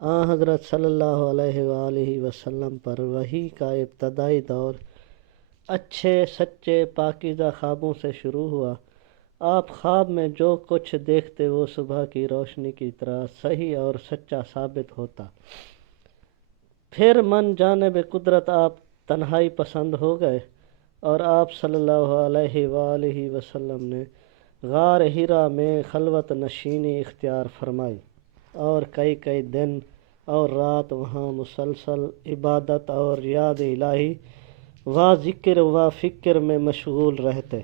حضرت صلی اللہ علیہ وآلہ وسلم پر وحی کا ابتدائی دور اچھے سچے پاکیزہ خوابوں سے شروع ہوا۔ آپ خواب میں جو کچھ دیکھتے وہ صبح کی روشنی کی طرح صحیح اور سچا ثابت ہوتا۔ پھر من جانب قدرت آپ تنہائی پسند ہو گئے اور آپ صلی اللہ علیہ وآلہ وسلم نے غار حرا میں خلوت نشینی اختیار فرمائی اور کئی دن اور رات وہاں مسلسل عبادت اور یاد الہی و ذکر و فکر میں مشغول رہتے،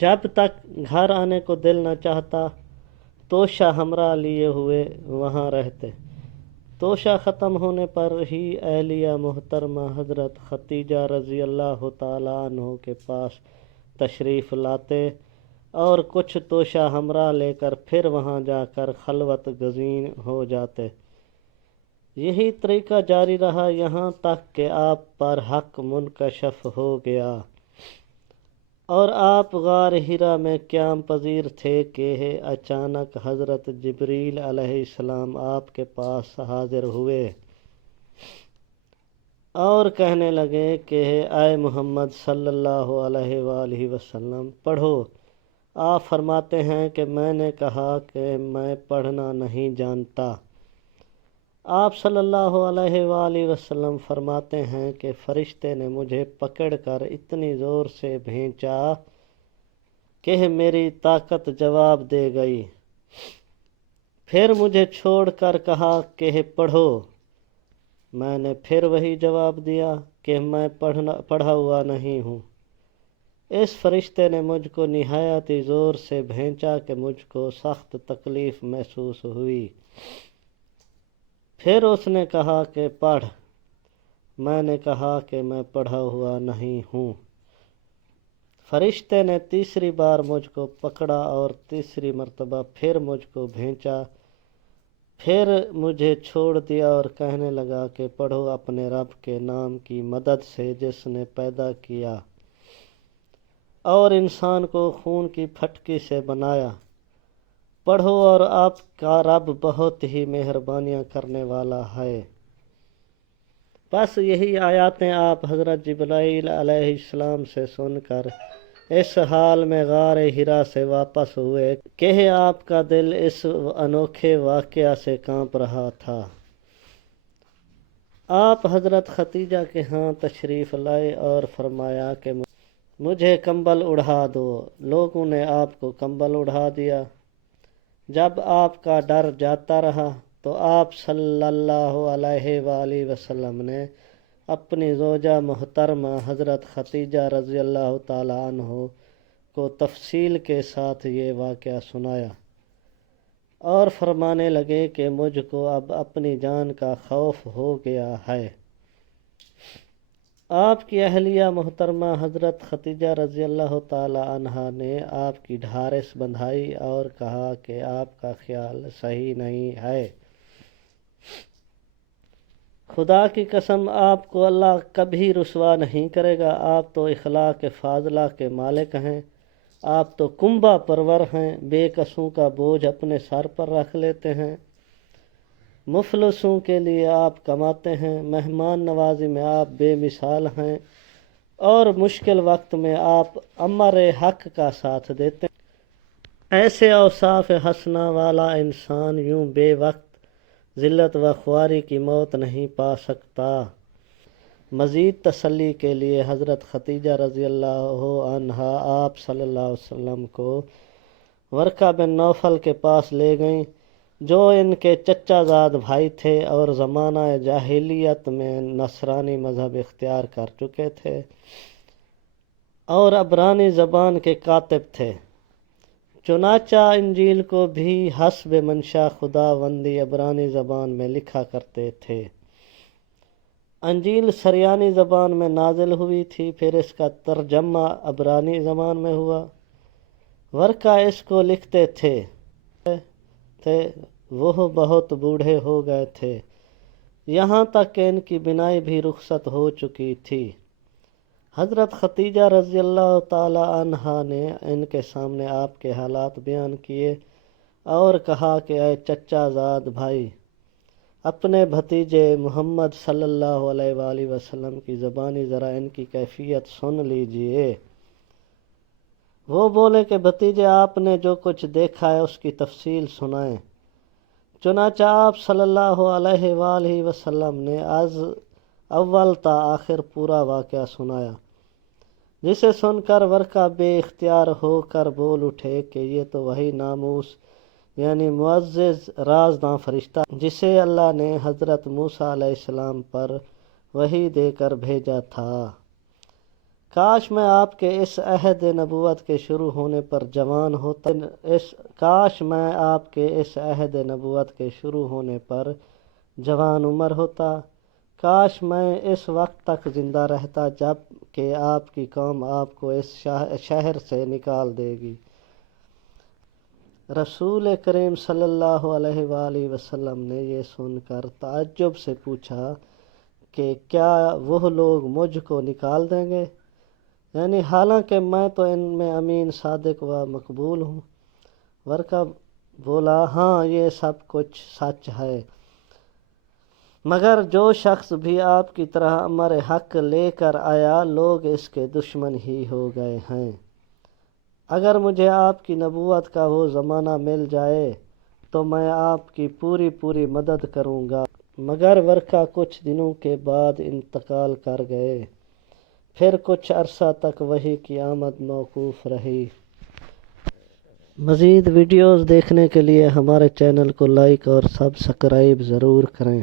جب تک گھر آنے کو دل نہ چاہتا۔ توشہ ہمراہ لیے ہوئے وہاں رہتے۔ توشہ ختم ہونے پر ہی اہلیہ محترمہ حضرت خدیجہ رضی اللہ تعالیٰ عنہ کے پاس تشریف لاتے اور کچھ توشہ ہمراہ لے کر پھر وہاں جا کر خلوت گزین ہو جاتے۔ یہی طریقہ جاری رہا یہاں تک کہ آپ پر حق منکشف ہو گیا اور آپ غار حرا میں قیام پذیر تھے کہ اچانک حضرت جبریل علیہ السلام آپ کے پاس حاضر ہوئے اور کہنے لگے کہ اے محمد صلی اللہ علیہ وآلہ وسلم پڑھو۔ آپ فرماتے ہیں کہ میں نے کہا کہ میں پڑھنا نہیں جانتا۔ آپ صلی اللہ علیہ وآلہ وسلم فرماتے ہیں کہ فرشتے نے مجھے پکڑ کر اتنی زور سے بھینچا کہ میری طاقت جواب دے گئی۔ پھر مجھے چھوڑ کر کہا کہ پڑھو۔ میں نے پھر وہی جواب دیا کہ میں پڑھا ہوا نہیں ہوں۔ اس فرشتے نے مجھ کو نہایت ہی زور سے بھینچا کہ مجھ کو سخت تکلیف محسوس ہوئی۔ پھر اس نے کہا کہ پڑھ۔ میں نے کہا کہ میں پڑھا ہوا نہیں ہوں۔ فرشتے نے تیسری بار مجھ کو پکڑا اور تیسری مرتبہ پھر مجھ کو بھینچا، پھر مجھے چھوڑ دیا اور کہنے لگا کہ پڑھو اپنے رب کے نام کی مدد سے جس نے پیدا کیا اور انسان کو خون کی پھٹکی سے بنایا۔ پڑھو اور آپ کا رب بہت ہی مہربانیاں کرنے والا ہے۔ بس یہی آیاتیں آپ حضرت جبرائیل علیہ السلام سے سن کر اس حال میں غار حرا سے واپس ہوئے کہ آپ کا دل اس انوکھے واقعہ سے کانپ رہا تھا۔ آپ حضرت خدیجہ کے ہاں تشریف لائے اور فرمایا کہ مجھے کمبل اڑھا دو۔ لوگوں نے آپ کو کمبل اڑھا دیا۔ جب آپ کا ڈر جاتا رہا تو آپ صلی اللہ علیہ وآلہ وسلم نے اپنی زوجہ محترمہ حضرت خدیجہ رضی اللہ تعالیٰ عنہ کو تفصیل کے ساتھ یہ واقعہ سنایا اور فرمانے لگے کہ مجھ کو اب اپنی جان کا خوف ہو گیا ہے۔ آپ کی اہلیہ محترمہ حضرت خدیجہ رضی اللہ تعالی عنہا نے آپ کی ڈھارس بندھائی اور کہا کہ آپ کا خیال صحیح نہیں ہے۔ خدا کی قسم آپ کو اللہ کبھی رسوا نہیں کرے گا۔ آپ تو اخلاق فاضلہ کے مالک ہیں۔ آپ تو کنبہ پرور ہیں، بے کسوں کا بوجھ اپنے سر پر رکھ لیتے ہیں۔ مفلسوں کے لیے آپ کماتے ہیں، مہمان نوازی میں آپ بے مثال ہیں اور مشکل وقت میں آپ امر حق کا ساتھ دیتے ہیں۔ ایسے اوصاف حسنہ والا انسان یوں بے وقت ذلت و خواری کی موت نہیں پا سکتا۔ مزید تسلی کے لیے حضرت خدیجہ رضی اللہ عنہا آپ صلی اللہ علیہ وسلم کو ورقہ بن نوفل کے پاس لے گئیں جو ان کے چچا زاد بھائی تھے اور زمانہ جاہلیت میں نصرانی مذہب اختیار کر چکے تھے اور عبرانی زبان کے کاتب تھے۔ چنانچہ انجیل کو بھی حسب منشا خداوندی عبرانی زبان میں لکھا کرتے تھے۔ انجیل سریانی زبان میں نازل ہوئی تھی، پھر اس کا ترجمہ عبرانی زبان میں ہوا۔ ورقہ اس کو لکھتے تھے وہ بہت بوڑھے ہو گئے تھے، یہاں تک کہ ان کی بینائی بھی رخصت ہو چکی تھی۔ حضرت خدیجہ رضی اللہ تعالی عنہا نے ان کے سامنے آپ کے حالات بیان کیے اور کہا کہ اے چچا زاد بھائی، اپنے بھتیجے محمد صلی اللہ علیہ وآلہ وسلم کی زبانی ذرا ان کی کیفیت سن لیجئے۔ وہ بولے کہ بھتیجے آپ نے جو کچھ دیکھا ہے اس کی تفصیل سنائیں۔ چنانچہ آپ صلی اللہ علیہ وآلہ وسلم نے از اول تا آخر پورا واقعہ سنایا، جسے سن کر ورقہ بے اختیار ہو کر بول اٹھے کہ یہ تو وہی ناموس یعنی معزز رازداں فرشتہ جسے اللہ نے حضرت موسیٰ علیہ السلام پر وحی دے کر بھیجا تھا۔ کاش میں آپ کے اس عہد نبوت کے شروع ہونے پر جوان ہوتا، کاش میں آپ کے اس عہد نبوت کے شروع ہونے پر جوان عمر ہوتا، کاش میں اس وقت تک زندہ رہتا جب کہ آپ کی قوم آپ کو اس شہر سے نکال دے گی۔ رسول کریم صلی اللہ علیہ وآلہ وسلم نے یہ سن کر تعجب سے پوچھا کہ کیا وہ لوگ مجھ کو نکال دیں گے؟ یعنی حالانکہ میں تو ان میں امین، صادق و مقبول ہوں۔ ورقہ بولا ہاں یہ سب کچھ سچ ہے، مگر جو شخص بھی آپ کی طرح امر حق لے کر آیا لوگ اس کے دشمن ہی ہو گئے ہیں۔ اگر مجھے آپ کی نبوت کا وہ زمانہ مل جائے تو میں آپ کی پوری مدد کروں گا، مگر ورقہ کچھ دنوں کے بعد انتقال کر گئے۔ پھر کچھ عرصہ تک وحی کی آمد موقوف رہی۔ مزید ویڈیوز دیکھنے کے لیے ہمارے چینل کو لائک اور سبسکرائب ضرور کریں۔